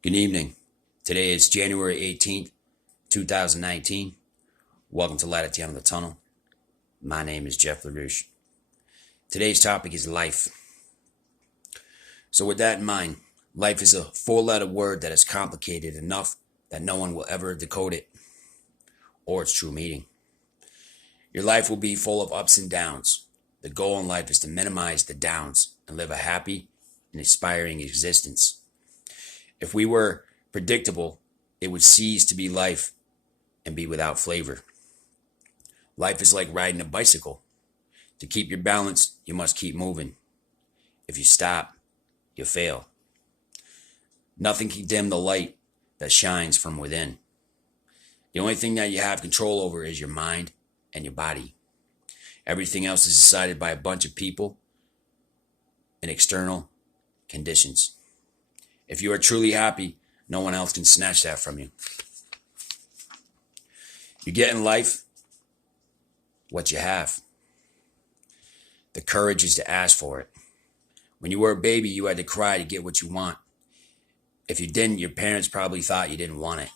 Good evening. Today is January 18th, 2019. Welcome to Light at the End of the Tunnel. My name is Jeff LaRouche. Today's topic is life. So with that in mind, life is a four-letter word that is complicated enough that no one will ever decode it or its true meaning. Your life will be full of ups and downs. The goal in life is to minimize the downs and live a happy and inspiring existence. If we were predictable, it would cease to be life and be without flavor. Life is like riding a bicycle. To keep your balance, you must keep moving. If you stop, you fail. Nothing can dim the light that shines from within. The only thing that you have control over is your mind and your body. Everything else is decided by a bunch of people and external conditions. If you are truly happy, no one else can snatch that from you. You get in life what you have. The courage is to ask for it. When you were a baby, you had to cry to get what you want. If you didn't, your parents probably thought you didn't want it.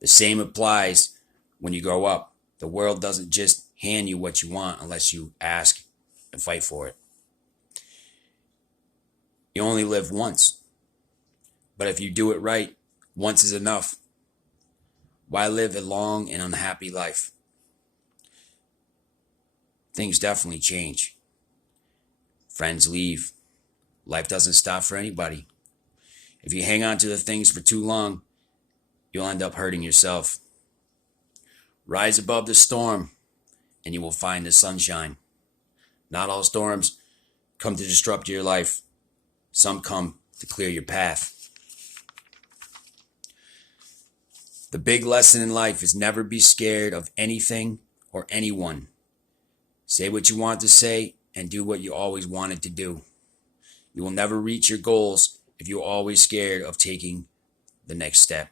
The same applies when you grow up. The world doesn't just hand you what you want unless you ask and fight for it. You only live once. But if you do it right, once is enough. Why live a long and unhappy life? Things definitely change. Friends leave. Life doesn't stop for anybody. If you hang on to the things for too long, you'll end up hurting yourself. Rise above the storm, and you will find the sunshine. Not all storms come to disrupt your life. Some come to clear your path. The big lesson in life is never be scared of anything or anyone. Say what you want to say and do what you always wanted to do. You will never reach your goals if you're always scared of taking the next step.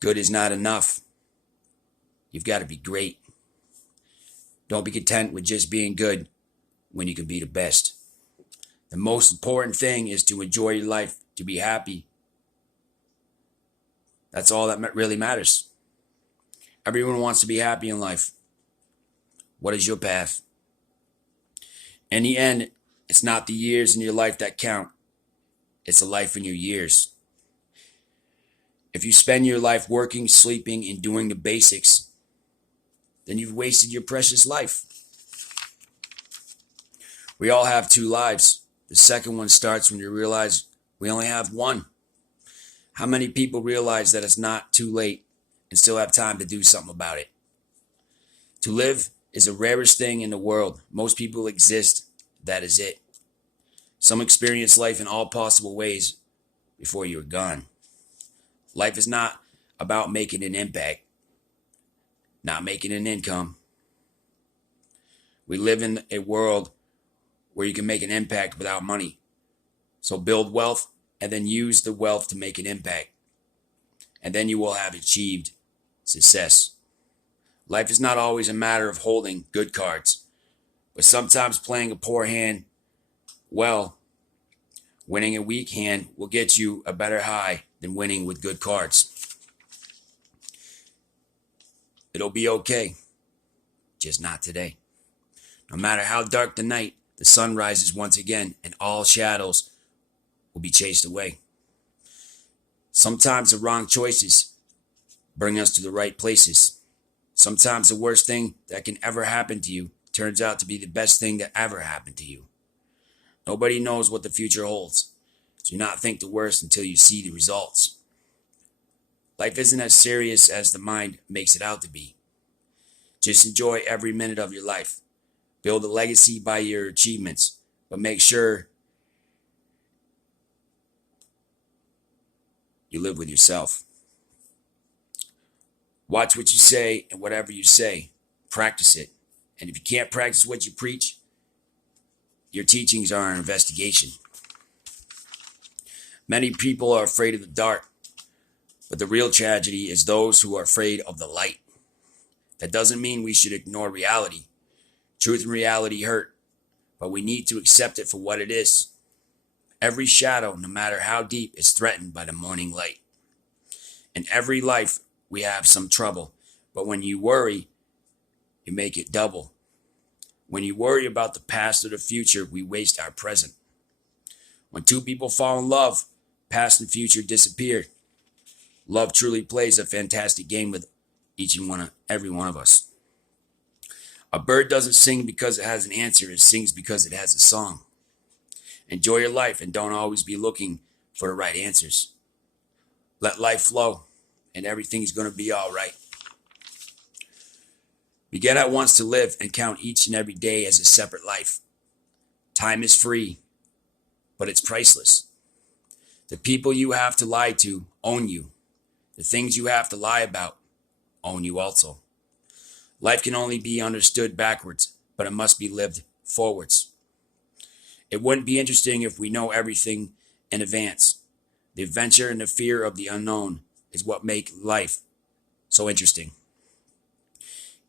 Good is not enough. You've got to be great. Don't be content with just being good when you can be the best. The most important thing is to enjoy your life, to be happy. That's all that really matters. Everyone wants to be happy in life. What is your path? In the end, it's not the years in your life that count. It's the life in your years. If you spend your life working, sleeping, and doing the basics, then you've wasted your precious life. We all have two lives. The second one starts when you realize we only have one. How many people realize that it's not too late and still have time to do something about it? To live is the rarest thing in the world. Most people exist. That is it. Some experience life in all possible ways before you're gone. Life is not about making an impact, not making an income. We live in a world where you can make an impact without money. So build wealth and then use the wealth to make an impact. And then you will have achieved success. Life is not always a matter of holding good cards, but sometimes playing a poor hand well. Winning a weak hand will get you a better high than winning with good cards. It'll be okay, just not today. No matter how dark the night, the sun rises once again and all shadows will be chased away. Sometimes the wrong choices bring us to the right places. Sometimes the worst thing that can ever happen to you turns out to be the best thing that ever happened to you. Nobody knows what the future holds. Do not think the worst until you see the results. Life isn't as serious as the mind makes it out to be. Just enjoy every minute of your life. Build a legacy by your achievements, but make sure you live with yourself. Watch what you say, and whatever you say, practice it. And if you can't practice what you preach, your teachings are an investigation. Many people are afraid of the dark, but the real tragedy is those who are afraid of the light. That doesn't mean we should ignore reality. Truth and reality hurt, but we need to accept it for what it is. Every shadow, no matter how deep, is threatened by the morning light. In every life, we have some trouble, but when you worry, you make it double. When you worry about the past or the future, we waste our present. When two people fall in love, past and future disappear. Love truly plays a fantastic game with every one of us. A bird doesn't sing because it has an answer, it sings because it has a song. Enjoy your life and don't always be looking for the right answers. Let life flow and everything's going to be all right. Begin at once to live and count each and every day as a separate life. Time is free, but it's priceless. The people you have to lie to own you. The things you have to lie about own you also. Life can only be understood backwards, but it must be lived forwards. It wouldn't be interesting if we know everything in advance. The adventure and the fear of the unknown is what make life so interesting.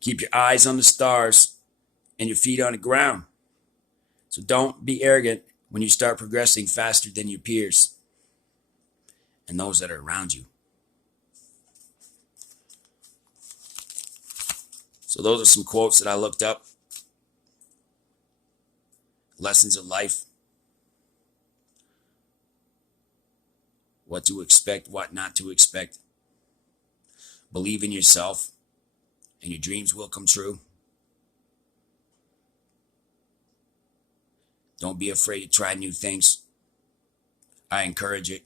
Keep your eyes on the stars and your feet on the ground. So don't be arrogant when you start progressing faster than your peers and those that are around you. So those are some quotes that I looked up. Lessons of life. What to expect, what not to expect. Believe in yourself and your dreams will come true. Don't be afraid to try new things. I encourage it.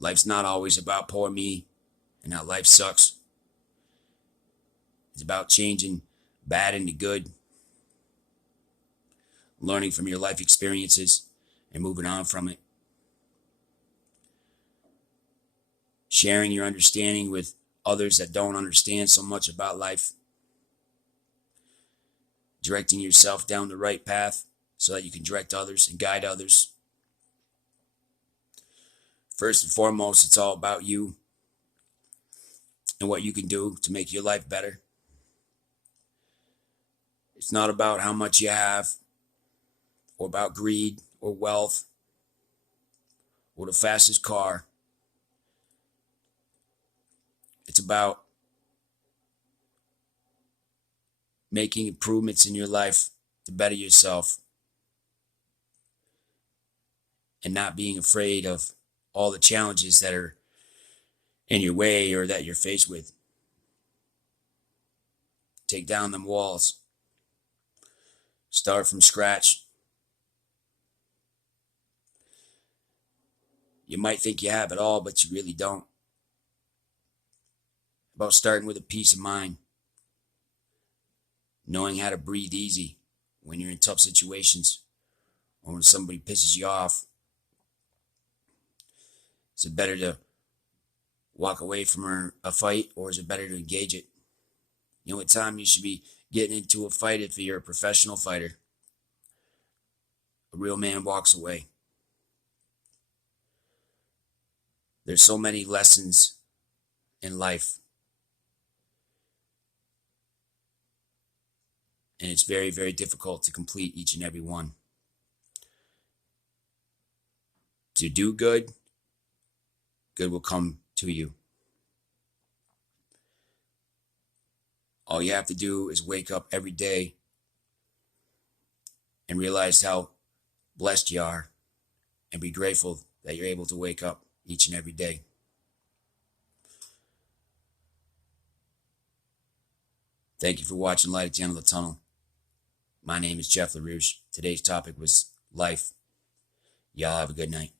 Life's not always about poor me and how life sucks. It's about changing bad into good, learning from your life experiences and moving on from it. Sharing your understanding with others that don't understand so much about life. Directing yourself down the right path so that you can direct others and guide others. First and foremost, it's all about you and what you can do to make your life better. It's not about how much you have, or about greed or wealth, or the fastest car. It's about making improvements in your life to better yourself and not being afraid of all the challenges that are in your way or that you're faced with. Take down them walls. Start from scratch. You might think you have it all, but you really don't. About starting with a peace of mind. Knowing how to breathe easy when you're in tough situations or when somebody pisses you off. Is it better to walk away from a fight, or is it better to engage it? You know what time you should be getting into a fight if you're a professional fighter. A real man walks away. There's so many lessons in life. And it's very, very difficult to complete each and every one. To do good, good will come to you. All you have to do is wake up every day and realize how blessed you are and be grateful that you're able to wake up each and every day. Thank you for watching Light at the End of the Tunnel. My name is Jeff LaRouche. Today's topic was life. Y'all have a good night.